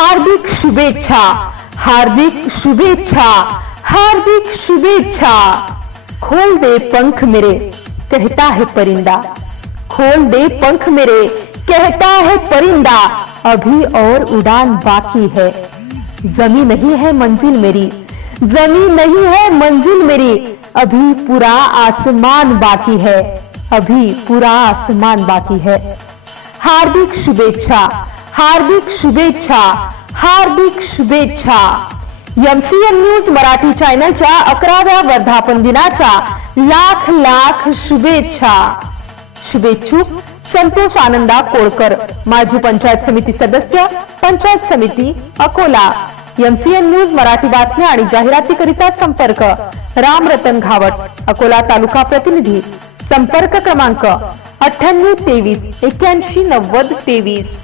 हार्दिक शुभेच्छा हार्दिक शुभेच्छा हार्दिक शुभेच्छा। खोल दे पंख मेरे, कहता है परिंदा। खोल दे पंख मेरे, कहता है परिंदा। अभी और उड़ान बाकी है। जमी नहीं है मंजिल मेरी, जमी नहीं है मंजिल मेरी। अभी पूरा आसमान बाकी है, अभी पूरा आसमान बाकी है। हार्दिक शुभेच्छा हार्दिक शुभेच्छा हार्दिक शुभेच्छा. एमसीएन न्यूज मराठी चॅनलच्या अकराव्या वर्धापन दिनाच्या लाख लाख शुभेच्छा. शुभेच्छुक संतोष आनंदा कोळकर माजी पंचायत समिती सदस्य पंचायत समिती अकोला. एमसीएन न्यूज मराठी बातम्या आणि जाहिरातीकरिता संपर्क राम रतन घावट अकोला तालुका प्रतिनिधी. संपर्क क्रमांक अठ्ठ्याण्णव तेवीस एक्क्याऐंशी नव्वद तेवीस.